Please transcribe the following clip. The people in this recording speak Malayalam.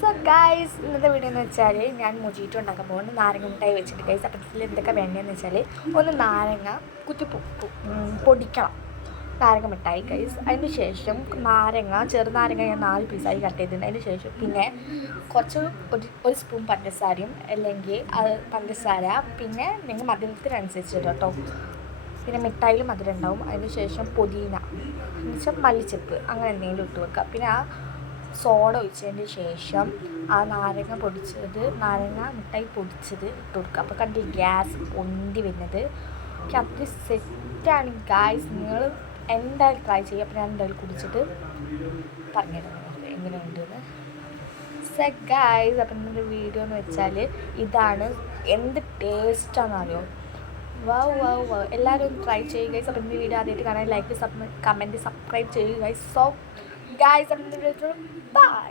സോ ഗൈസ് ഇന്നത്തെ വീഡിയോ എന്ന് വെച്ചാൽ ഞാൻ മൊജിറ്റോ ഉണ്ടാക്കാൻ പോകുന്നു. നാരങ്ങ മിഠായി വെച്ചിട്ട് ഗൈസ്. അപ്പം ഇതിൽ എന്തൊക്കെ വേണ്ടതെന്ന് വെച്ചാൽ ഒന്ന് നാരങ്ങ പൊടിക്കണം, നാരങ്ങ മിഠായി ഗൈസ്. അതിന് ശേഷം ചെറുനാരങ്ങ ഞാൻ 4 പീസായി കട്ട് ചെയ്തിട്ടുണ്ട്. അതിന് ശേഷം പിന്നെ കുറച്ച് ഒരു സ്പൂൺ പഞ്ചസാരയും, അല്ലെങ്കിൽ പഞ്ചസാര, പിന്നെ നിങ്ങൾ മധുരത്തിനനുസരിച്ച് കേട്ടോ. പിന്നെ മിഠായിൽ മധുരം ഉണ്ടാവും. അതിന് ശേഷം പുതിന, എന്നുവെച്ചാൽ മല്ലിച്ചപ്പ്, അങ്ങനെ എന്തെങ്കിലും ഇട്ട് വെക്കുക. പിന്നെ ആ സോഡ ഒഴിച്ചതിന് ശേഷം ആ നാരങ്ങ മിഠായി പൊടിച്ചത് ഇട്ട് കൊടുക്കുക. അപ്പോൾ കണ്ടി ഗ്യാസ് പൊന്തി വരുന്നത് എനിക്ക് അത്ര സെറ്റാണ് ഗായ്സ്. നിങ്ങൾ എന്തായാലും ട്രൈ ചെയ്യുക. അപ്പോൾ ഞാൻ എന്തായാലും കുടിച്ചിട്ട് പറഞ്ഞുതരുന്നത് എങ്ങനെയുണ്ടെന്ന്. ഗായ്സ്, അപ്പം ഇന്നത്തെ വീഡിയോ എന്ന് വെച്ചാൽ ഇതാണ്. എന്ത് ടേസ്റ്റാണെന്നറിയോ? വൗ എല്ലാവരും ഒന്ന് ട്രൈ ചെയ്യുക ഗൈസ്. അപ്പം ഇന്ന് വീഡിയോ ആദ്യമായിട്ട് കാണാൻ ലൈക്ക്, കമൻറ്റ്, സബ്സ്ക്രൈബ് ചെയ്യുക ഗൈസ്. സോ ഗൈസ്, അപ്പം ബൈ.